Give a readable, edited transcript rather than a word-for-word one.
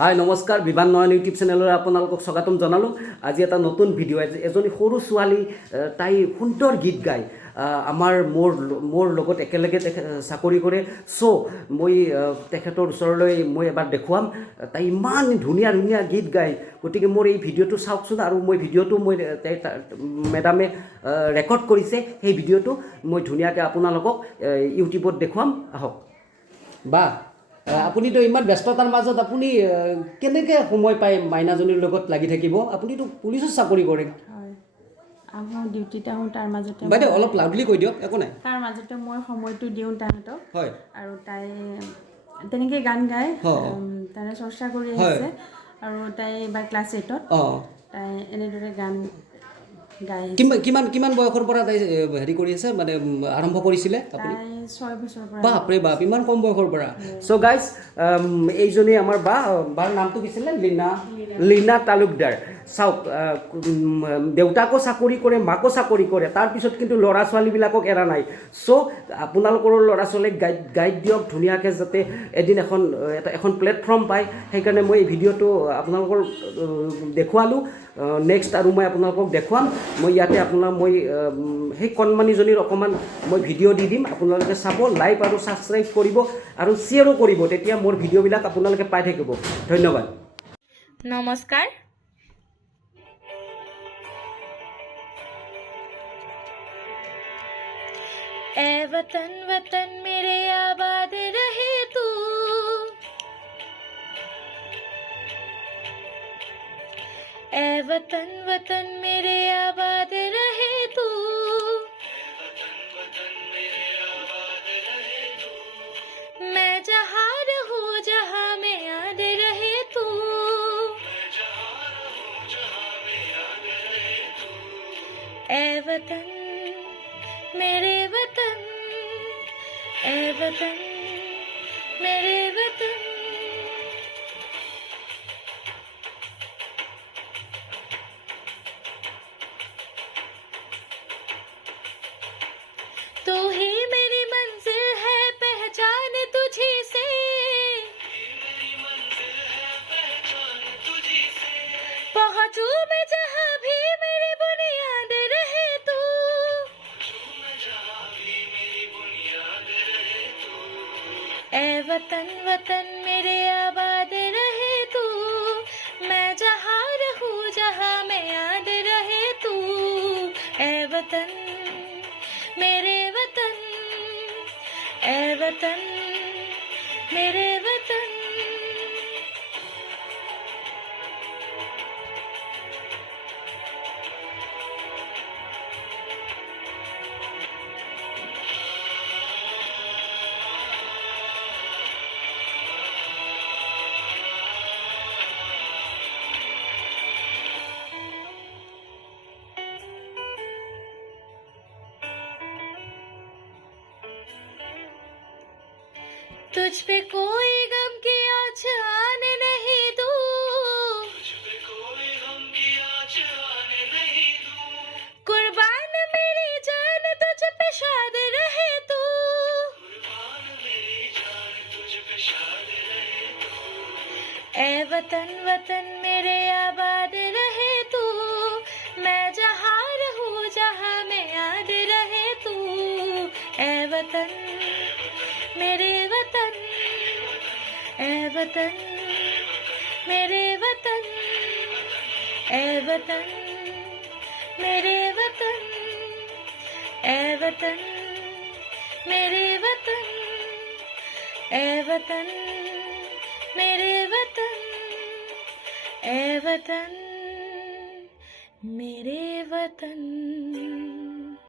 হাই নমস্কাৰ বিমান নয়ন ইউটিউব চেনেললৈ আপোনালোকক স্বাগতম জনালোঁ। আজি এটা নতুন ভিডিঅ' এজনী সৰু ছোৱালী তাই সুন্দৰ গীত গায় আমাৰ মোৰ লগত একেলগে চাকৰি কৰে। চ' মই তেখেতৰ ওচৰলৈ মই এবাৰ দেখুৱাম। তাই ইমান ধুনীয়া ধুনীয়া গীত গায়, গতিকে মোৰ এই ভিডিঅ'টো চাওকচোন। আৰু মই ভিডিঅ'টো মেডামে ৰেকৰ্ড কৰিছে, সেই ভিডিঅ'টো মই ধুনীয়াকৈ আপোনালোকক ইউটিউবত দেখুৱাম। আহক। বা আপুনিতো ইমান ব্যস্ততাৰ মাজত আপুনি কেনেকৈ সময় পায় মাইনাজনীৰ লগত লাগি থাকিব? আপুনিতো পুলিচত চাকৰি কৰে। হয়, আমাৰ ডিউটিত আহোঁ, তাৰ মাজতে বাইদেউ অলপ লাউডলি কৈ দিয়ক, একো নাই। তাৰ মাজতে মই সময়টো দিওঁ তাহাঁতক। হয়। আৰু তাই তেনেকৈ গান গায়, তাই চৰ্চা কৰি আহিছে। আৰু তাই এইবাৰ ক্লাছ 8ত। তাই এনেদৰে গান গাই কিমান বয়সৰ পৰা তাই হেৰি কৰি আছে, মানে আৰম্ভ কৰিছিলে? তাই 6 বছৰৰ পৰা। বাপৰে বাপ, ইমান কম বয়সৰ পৰা। চ' গাইজ, এইজনী আমাৰ বাৰ নামটো কিছিলে? লীনা তালুকদাৰ। চাওক, দেউতাকো চাকৰি কৰে, মাকো চাকৰি কৰে, তাৰপিছত কিন্তু ল'ৰা ছোৱালীবিলাকক এৰা নাই। চ' আপোনালোকৰ ল'ৰা ছোৱালীক গাইড দিয়ক ধুনীয়াকৈ, যাতে এদিন এখন প্লেটফৰ্ম পায়। সেইকাৰণে মই এই ভিডিঅ'টো আপোনালোকৰ দেখুৱালোঁ। নেক্সট আৰু মই আপোনালোকক দেখুৱাম। মই ইয়াতে মই সেই কণমানিজনীৰ অকণমান মই ভিডিঅ' দি দিম, আপোনালোকে চাব, লাইক আৰু ছাবস্ক্ৰাইব কৰিব আৰু শ্বেয়াৰো কৰিব, তেতিয়া মোৰ ভিডিঅ'বিলাক আপোনালোকে পাই থাকিব। ধন্যবাদ। নমস্কাৰ। ए वतन वतन मेरे आबाद रहे तू, ए वतन वतन मेरे आबाद रहे तू, मैं जहाँ रहूँ जहाँ में याद रहे तू, ए वतन मेरे वतन, ए वतन मेरे वतन। तू ही मेरी मंजिल है, पहचान तुझी से, पहुंचूं मैं जहाँ भी मेरी बुनियाद रहे तू, ए वतन वतन मेरे आबाद रहे तू, मैं जहाँ रहूँ जहाँ में याद रहे तू, ए वतन मेरे वतन, ए वतन मेरे वतन। तुझ पे कोई गम की आँच आने नहीं दूँ, कुर्बान मेरी जान तुझ पे शाद रहे तू, ए वतन वतन मेरे आबाद रहे तू, मैं जहाँ रहूँ जहाँ में याद रहे तू, ए वतन मेरे वतन, ए वतन मेरे वतन, ए वतन मेरे वतन, ए वतन मेरे वतन, ए वतन मेरे वतन, ए वतन मेरे वतन।